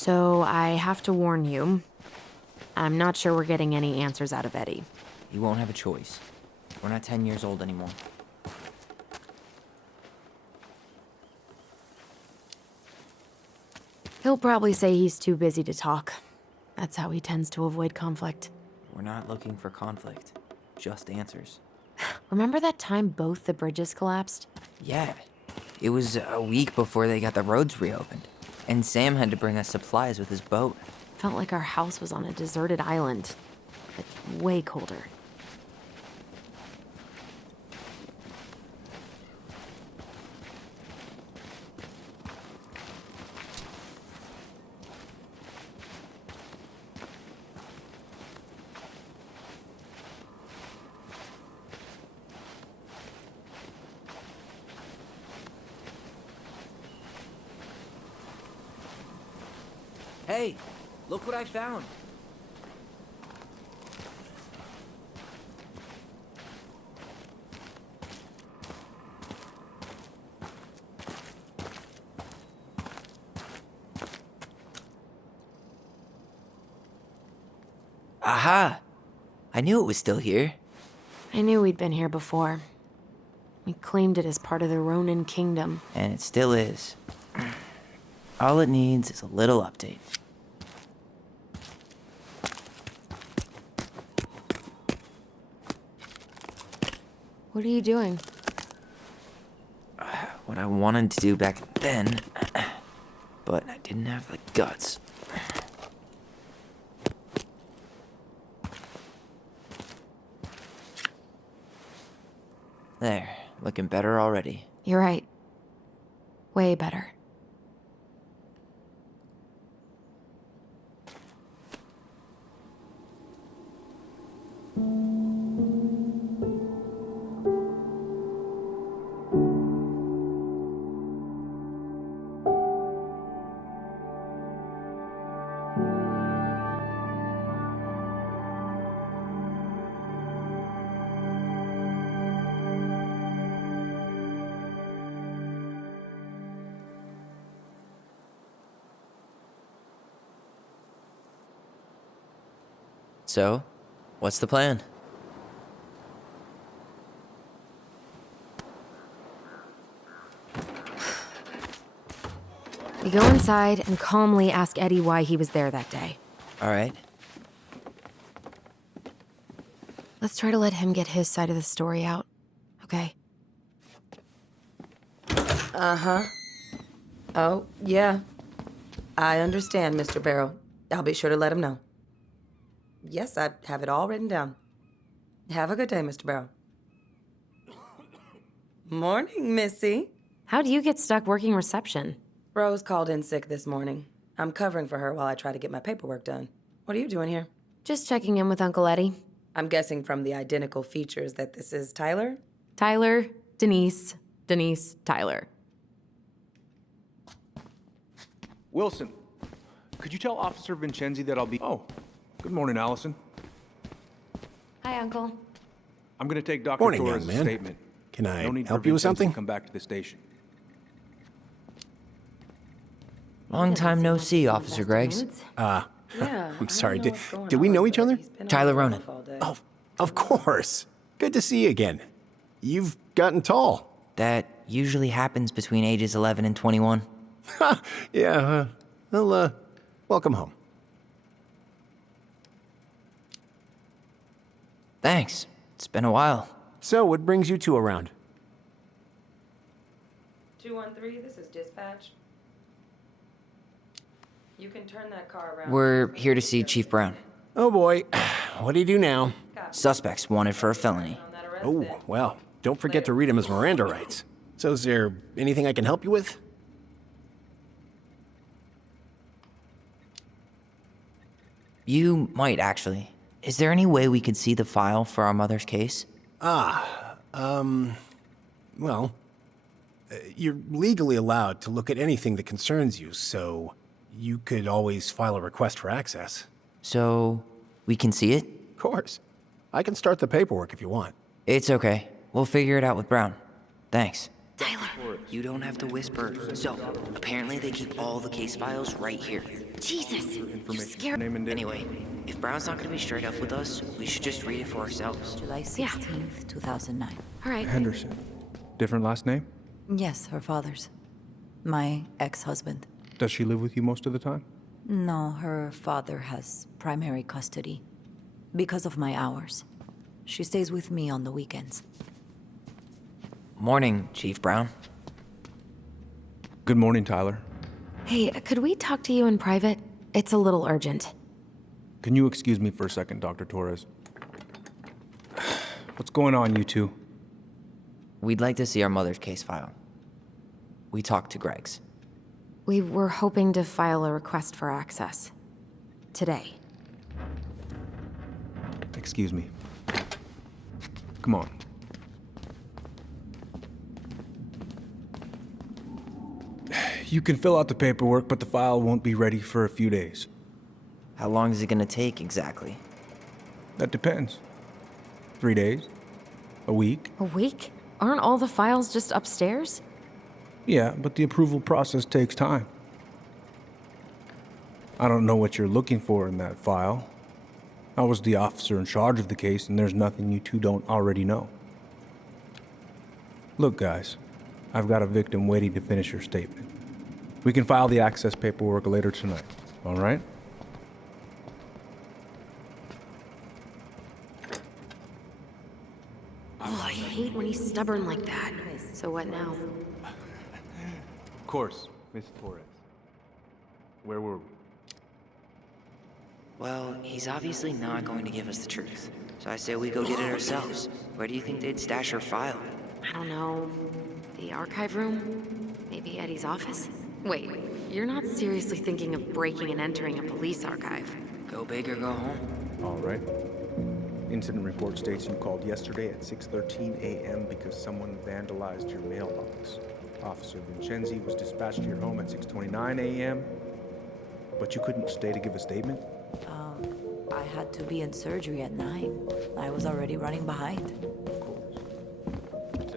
So I have to warn you, I'm not sure we're getting any answers out of Eddie. You won't have a choice. We're not 10 years old anymore. He'll probably say he's too busy to talk. That's how he tends to avoid conflict. We're not looking for conflict, just answers. Remember that time both the bridges collapsed? Yeah, it was a week before they got the roads reopened, and Sam had to bring us supplies with his boat. Felt like our house was on a deserted island, but way colder. Hey, look what I found. Aha! I knew it was still here. I knew we'd been here before. We claimed it as part of the Ronin kingdom. And it still is. All it needs is a little update. What are you doing? What I wanted to do back then, but I didn't have the guts. There, looking better already. You're right. Way better. So, what's the plan? We go inside and calmly ask Eddie why he was there that day. All right. Let's try to let him get his side of the story out, okay? Uh-huh. Oh, yeah. I understand, Mr. Barrow. I'll be sure to let him know. Yes, I have it all written down. Have a good day, Mr. Barrow. Morning, Missy. How do you get stuck working reception? Rose called in sick this morning. I'm covering for her while I try to get my paperwork done. What are you doing here? Just checking in with Uncle Eddie. I'm guessing from the identical features that this is Tyler? Tyler, Denise, Tyler. Wilson, could you tell Officer Vincenzi that I'll be... Oh, good morning, Allison. Hi, Uncle. I'm going to take Dr. Morning, Torres' young man. statement. Can I No need help for you with Vincenzi to something? Come back to the station. Long time no see, Officer Greggs. Yeah. I'm sorry. Did we know each other? Tyler Ronan. Oh, of course. Good to see you again. You've gotten tall. That usually happens between ages 11 and 21. Yeah, well, welcome home. Thanks. It's been a while. So, what brings you two around? 213, this is dispatch. You can turn that car around. We're here to see Chief Brown. Oh boy, what do you do now? Suspects wanted for a felony. Oh, well, don't forget to read him his Miranda rights. So is there anything I can help you with? You might, actually. Is there any way we could see the file for our mother's case? Well, you're legally allowed to look at anything that concerns you, so you could always file a request for access. So, we can see it? Of course. I can start the paperwork if you want. It's okay. We'll figure it out with Brown. Thanks. Tyler. You don't have to whisper. So, apparently they keep all the case files right here. Jesus. You scared. Name and date. Anyway, if Brown's not gonna be straight up with us, we should just read it for ourselves. July Yeah. 16th, 2009. All right. Henderson. Different last name? Yes, her father's. My ex-husband. Does she live with you most of the time? No, her father has primary custody. Because of my hours. She stays with me on the weekends. Morning, Chief Brown. Good morning, Tyler. Hey, could we talk to you in private? It's a little urgent. Can you excuse me for a second, Dr. Torres? What's going on, you two? We'd like to see our mother's case file. We talked to Greg's. We were hoping to file a request for access. Today. Excuse me. Come on. You can fill out the paperwork, but the file won't be ready for a few days. How long is it gonna take exactly? That depends. 3 days? A week? A week? Aren't all the files just upstairs? Yeah, but the approval process takes time. I don't know what you're looking for in that file. I was the officer in charge of the case, and there's nothing you two don't already know. Look, guys, I've got a victim waiting to finish her statement. We can file the access paperwork later tonight, all right? Oh, I hate when he's stubborn like that. So what now? Of course, Miss Torres. Where were we? Well, he's obviously not going to give us the truth. So I say we go get it ourselves. Where do you think they'd stash her file? I don't know. The archive room? Maybe Eddie's office? Wait, you're not seriously thinking of breaking and entering a police archive? Go big or go home. All right. Incident report states you called yesterday at 6:13 a.m. because someone vandalized your mailbox. Officer Vincenzi was dispatched to your home at 6:29 a.m. But you couldn't stay to give a statement? I had to be in surgery at 9. I was already running behind.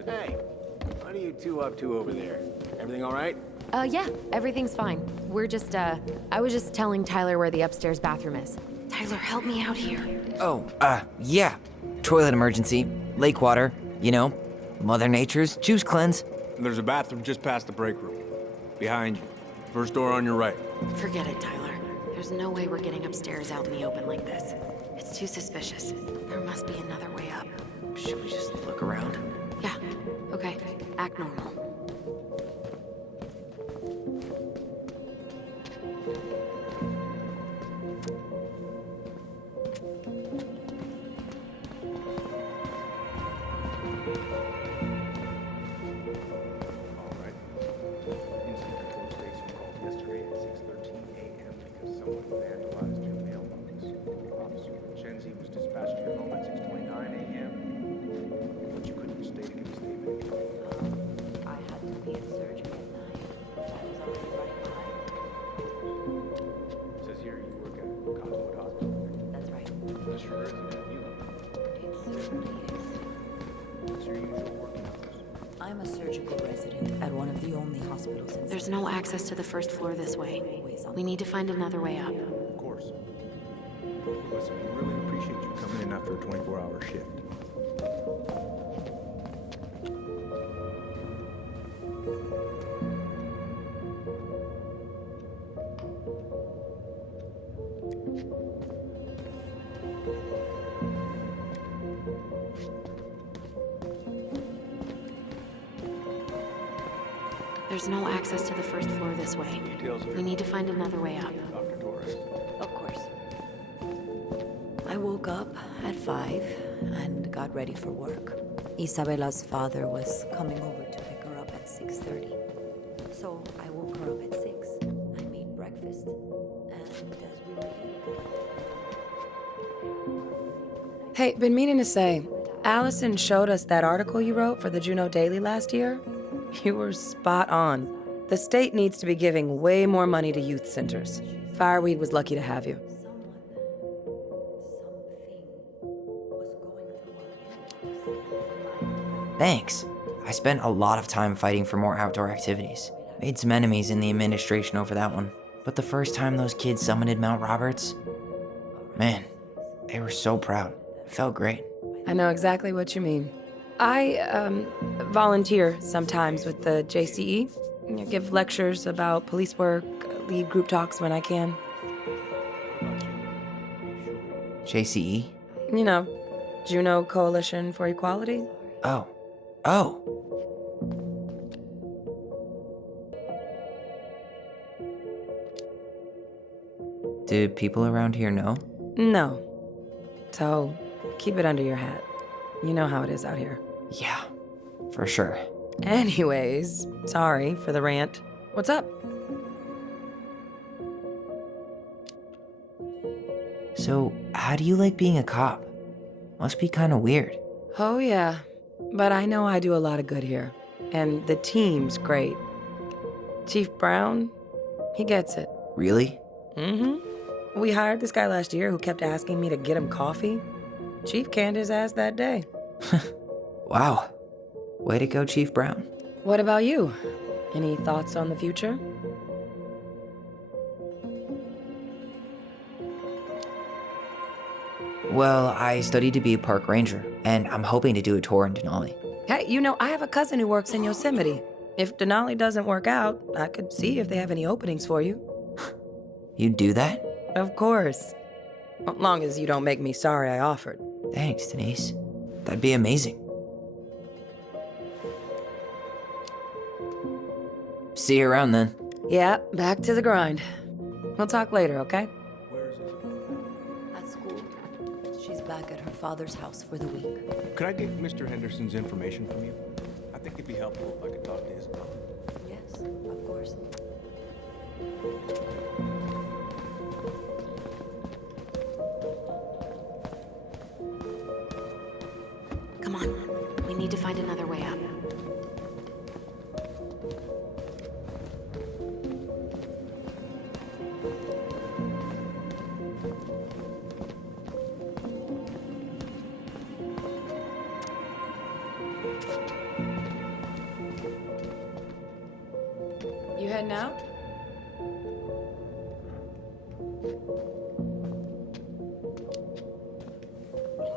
Hey, what are you two up to over there? Everything all right? Yeah, everything's fine. We're just, I was just telling Tyler where the upstairs bathroom is. Tyler, help me out here. Oh, yeah. Toilet emergency. Lake water. You know, Mother Nature's juice cleanse. There's a bathroom just past the break room. Behind you. First door on your right. Forget it, Tyler. There's no way we're getting upstairs out in the open like this. It's too suspicious. There must be another way up. Should we just look around? Yeah, okay. Act normal. All right. Incident report states you called yesterday at 6:13 a.m. because someone vandalized your mailbox. Officer Vincenzi was dispatched to your home at 6:29 a.m. But you couldn't stay to give a statement. I had to be in surgery at 9. I was already running behind. Says here you work at Cottonwood Hospital. That's right. That sure isn't that you. It certainly is. What's your usual working hours? I'm a surgical resident at one of the only hospitals in There's no access to the first floor this way. We need to find another way up. Of course. Listen, we really appreciate you coming in after a 24-hour shift. There's no access to the first floor this way. We need to find another way up. Dr. Torres. Of course. I woke up at 5 and got ready for work. Isabella's father was coming over to pick her up at 6:30. So I woke her up at 6. I made breakfast. And as we were eating... Hey, been meaning to say, Allison showed us that article you wrote for the Juneau Daily last year. You were spot on. The state needs to be giving way more money to youth centers. Fireweed was lucky to have you. Thanks. I spent a lot of time fighting for more outdoor activities. Made some enemies in the administration over that one. But the first time those kids summited Mount Roberts, man, they were so proud. It felt great. I know exactly what you mean. I volunteer sometimes with the JCE. Give lectures about police work, lead group talks when I can. JCE? You know, Juno Coalition for Equality. Oh. Oh. Do people around here know? No. So, keep it under your hat. You know how it is out here. Yeah, for sure. Anyways, sorry for the rant. What's up? So, how do you like being a cop? Must be kind of weird. Oh, yeah. But I know I do a lot of good here. And the team's great. Chief Brown, he gets it. Really? Mm-hmm. We hired this guy last year who kept asking me to get him coffee. Chief canned his ass that day. Wow. Way to go, Chief Brown. What about you? Any thoughts on the future? Well, I studied to be a park ranger, and I'm hoping to do a tour in Denali. Hey, you know, I have a cousin who works in Yosemite. If Denali doesn't work out, I could see if they have any openings for you. You'd do that? Of course. As long as you don't make me sorry I offered. Thanks, Denise. That'd be amazing. See you around then. Yeah, back to the grind. We'll talk later, okay? At school. She's back at her father's house for the week. Could I get Mr. Henderson's information from you? I think it'd be helpful if I could talk to his mom. Yes, of course. Come on. We need to find another way up. You heading out?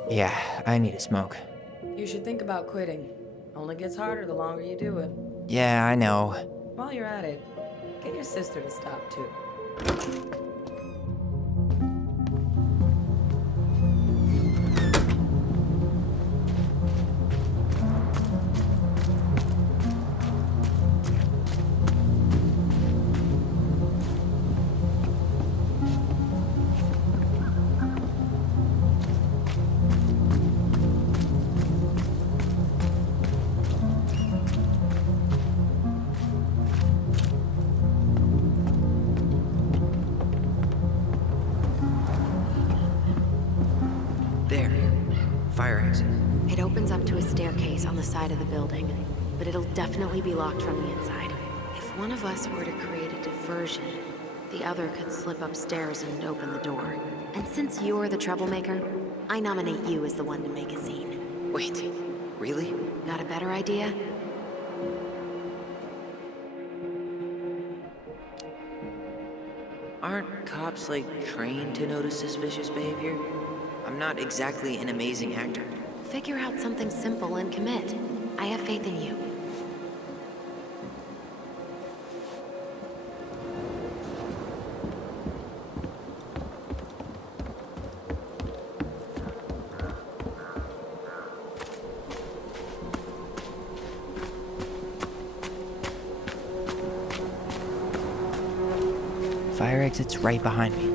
Yeah, I need a smoke. You should think about quitting. Only gets harder the longer you do it. Yeah, I know. While you're at it, get your sister to stop too. There. Fire exit. It opens up to a staircase on the side of the building, but it'll definitely be locked from the inside. If one of us were to create a diversion, the other could slip upstairs and open the door. And since you're the troublemaker, I nominate you as the one to make a scene. Wait, really? Got a better idea? Aren't cops, trained to notice suspicious behavior? I'm not exactly an amazing actor. Figure out something simple and commit. I have faith in you. Fire exit's right behind me.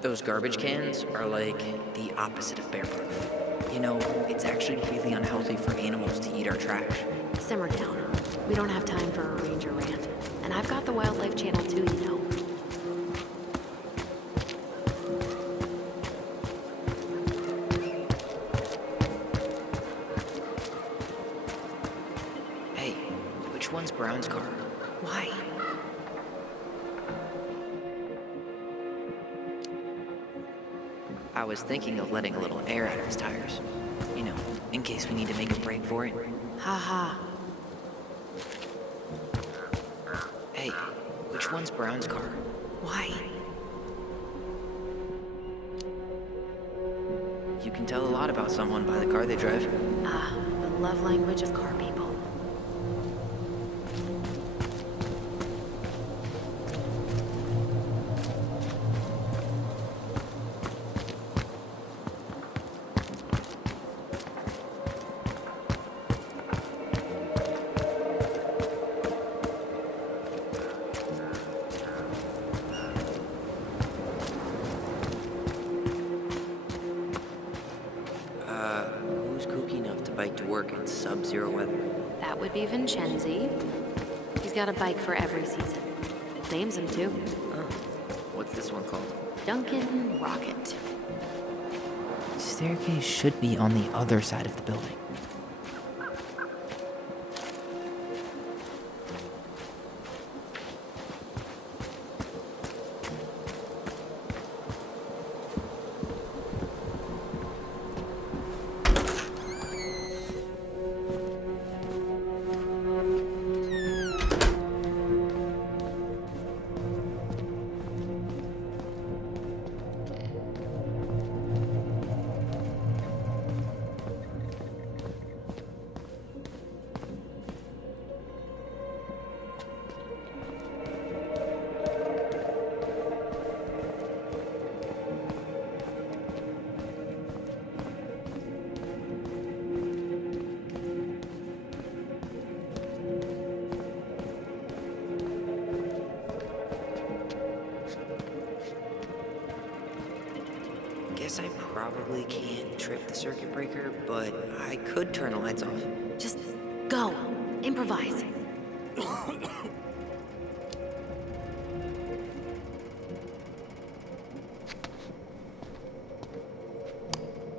Those garbage cans are like the opposite of bear-proof. You know, it's actually really unhealthy for animals to eat our trash. Simmer down. We don't have time for a ranger rant. And I've got the Wildlife Channel too, you know. Hey, which one's Brown's car? Why? I was thinking of letting a little air out of his tires. You know, in case we need to make a break for it. Haha. Hey, which one's Brown's car? Why? You can tell a lot about someone by the car they drive. Ah, the love language of car people. Who's kooky enough to bike to work in sub-zero weather? That would be Vincenzi. He's got a bike for every season. Names him too. Oh, what's this one called? Duncan Rocket. Staircase should be on the other side of the building. Guess I probably can't trip the circuit breaker, but I could turn the lights off. Just go. Improvise.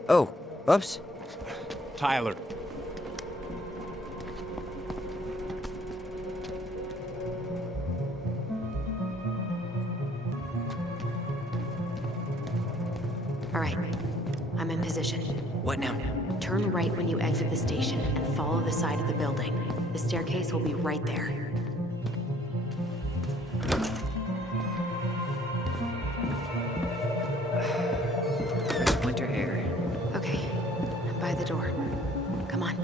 Oh, oops. Tyler. All right. I'm in position. What now? Turn right when you exit the station and follow the side of the building. The staircase will be right there. Crisp winter air. Okay. I'm by the door. Come on.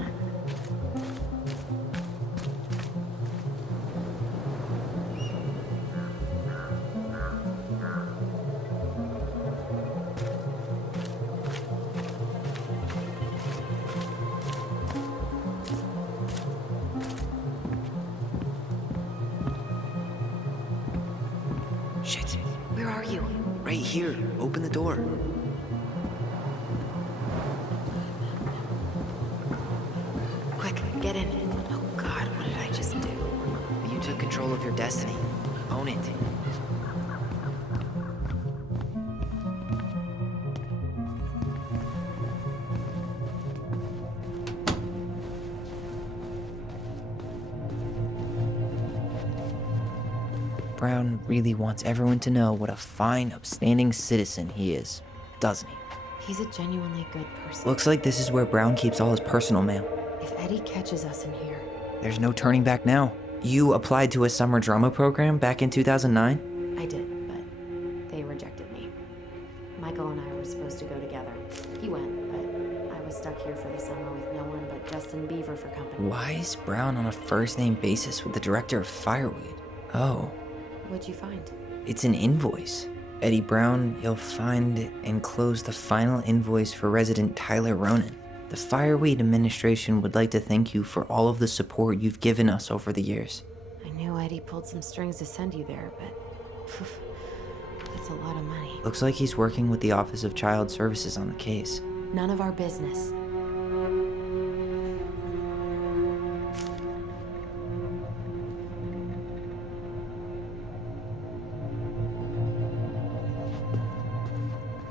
Shit. Where are you? Right here. Open the door. Quick, get in. Oh God, what did I just do? You took control of your destiny. Own it. Brown really wants everyone to know what a fine, upstanding citizen he is, doesn't he? He's a genuinely good person. Looks like this is where Brown keeps all his personal mail. If Eddie catches us in here, There's no turning back now. You applied to a summer drama program back in 2009? I did, but they rejected me. Michael and I were supposed to go together. He went, but I was stuck here for the summer with no one but Justin Beaver for company. Why is Brown on a first-name basis with the director of Fireweed? Oh, What'd you find? it's an invoice. Eddie Brown, you'll find enclosed the final invoice for resident Tyler Ronan. The Fireweed administration would like to thank you for all of the support you've given us over the years. I knew Eddie pulled some strings to send you there, but phew, that's a lot of money. Looks like he's working with the Office of Child Services on the case. None of our business.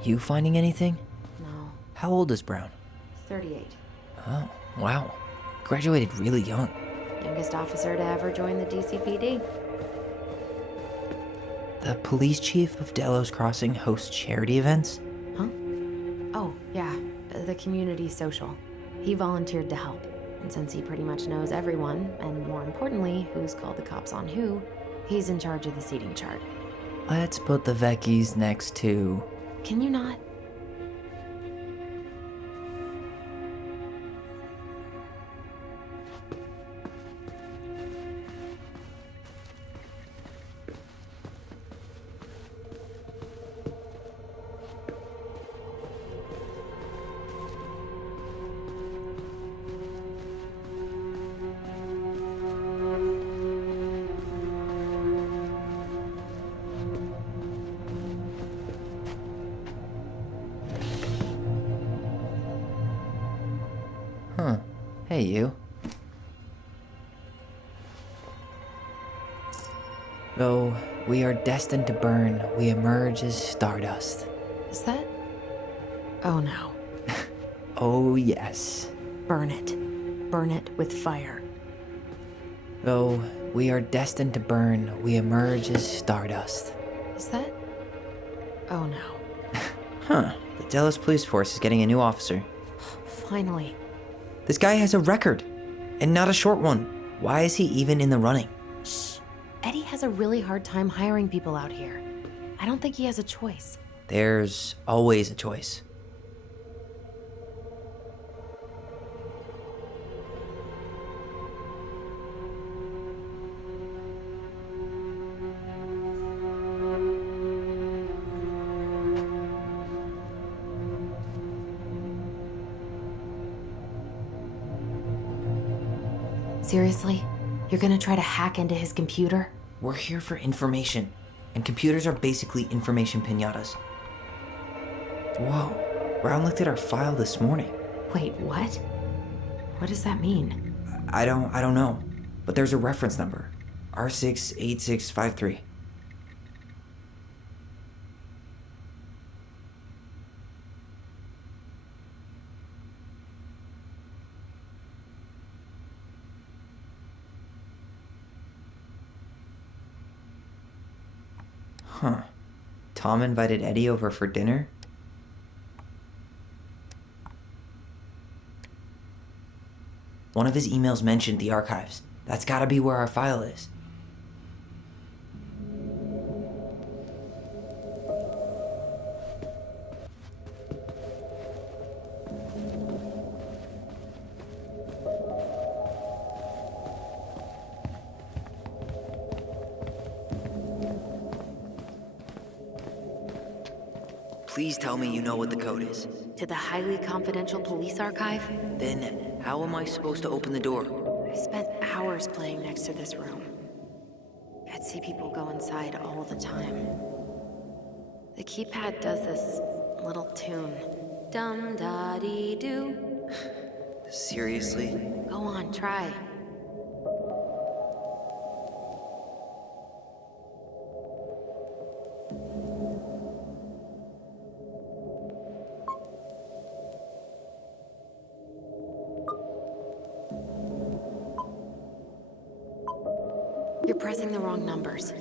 You finding anything? No, How old is Brown? 38. Oh, wow. Graduated really young. Youngest officer to ever join the DCPD. The police chief of Delos Crossing hosts charity events? Huh? Oh, yeah, the community social. He volunteered to help. And since he pretty much knows everyone, and more importantly, who's called the cops on who, he's in charge of the seating chart. Let's put the Vecchies next to... Can you not? Huh. Hey, you. Though we are destined to burn, we emerge as stardust. Is that? Oh no. Oh, yes. Burn it. Burn it with fire. Though we are destined to burn, we emerge as stardust. Is that? Oh no. Huh. The Delos Police Force is getting a new officer. Finally. This guy has a record, and not a short one. Why is he even in the running? Shh. Eddie has a really hard time hiring people out here. I don't think he has a choice. There's always a choice. Seriously? You're gonna try to hack into his computer? We're here for information, and computers are basically information piñatas. Whoa, Brown looked at our file this morning. Wait, what? What does that mean? I don't know, but there's a reference number, R68653. Huh. Tom invited Eddie over for dinner? One of his emails mentioned the archives. That's gotta be where our file is. Please tell me you know what the code is. To the highly confidential police archive? Then, how am I supposed to open the door? I spent hours playing next to this room. I'd see people go inside all the time. The keypad does this little tune. Dum-da-dee-doo. Seriously? Go on, try. You're pressing the wrong numbers.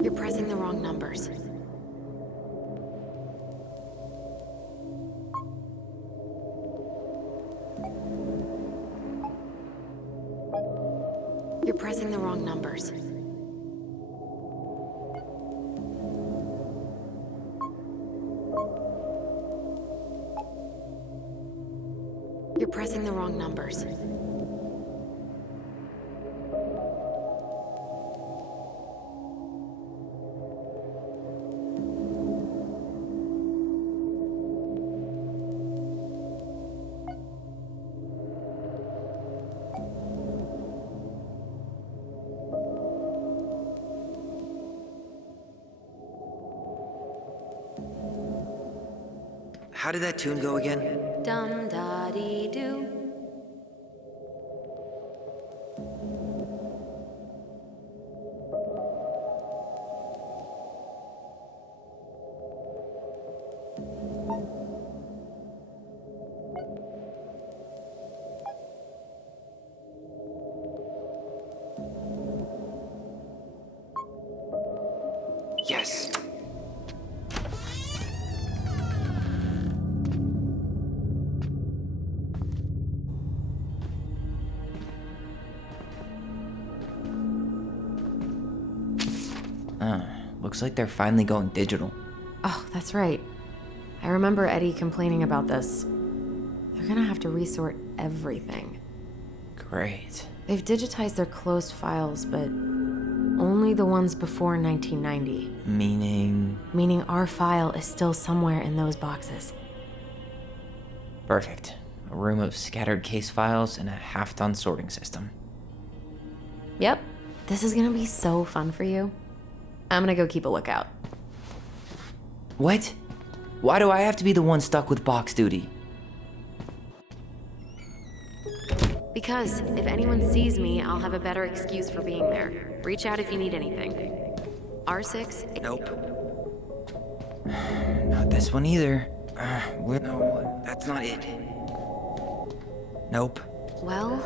You're pressing the wrong numbers. You're pressing the wrong numbers. You're pressing the wrong numbers. How did that tune go again? Dum da La-dee-doo. Yes. Looks like they're finally going digital. Oh, that's right. I remember Eddie complaining about this. They're gonna have to resort everything. Great. They've digitized their closed files, but only the ones before 1990. Meaning our file is still somewhere in those boxes. Perfect. A room of scattered case files and a half-done sorting system. Yep. This is gonna be so fun for you. I'm gonna go keep a lookout. What? Why do I have to be the one stuck with box duty? Because if anyone sees me, I'll have a better excuse for being there. Reach out if you need anything. R6? Nope. Not this one either. No, that's not it. Nope. Well,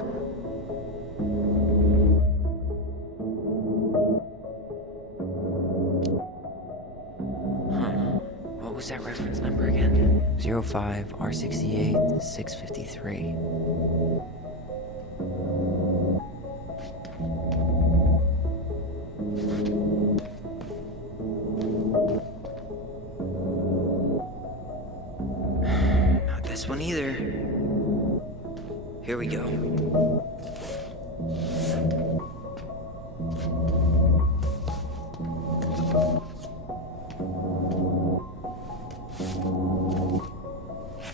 What was that reference number again? 05 R68 653. Not this one either. Here we go.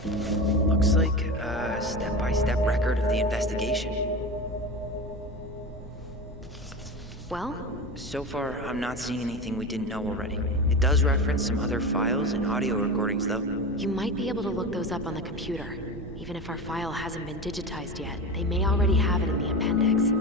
Looks like a step-by-step record of the investigation. well, So far, I'm not seeing anything we didn't know already. It does reference some other files and audio recordings, though. you might be able to look those up on the computer. Even if our file hasn't been digitized yet, they may already have it in the appendix.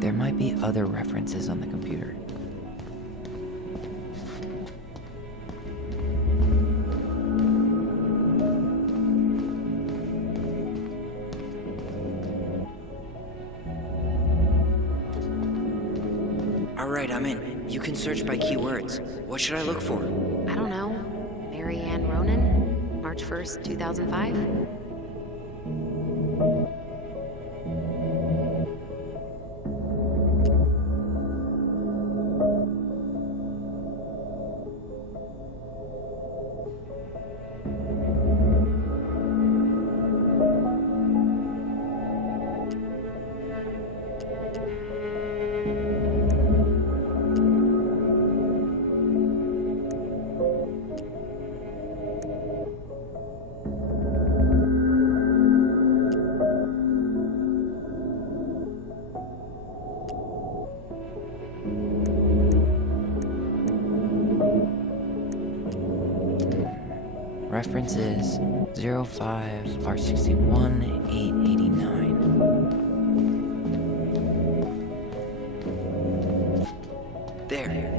There might be other references on the computer. Alright, I'm in. You can search by keywords. What should I look for? I don't know. Mary Ann Ronan? March 1st, 2005? Reference is 05 R61 889. There.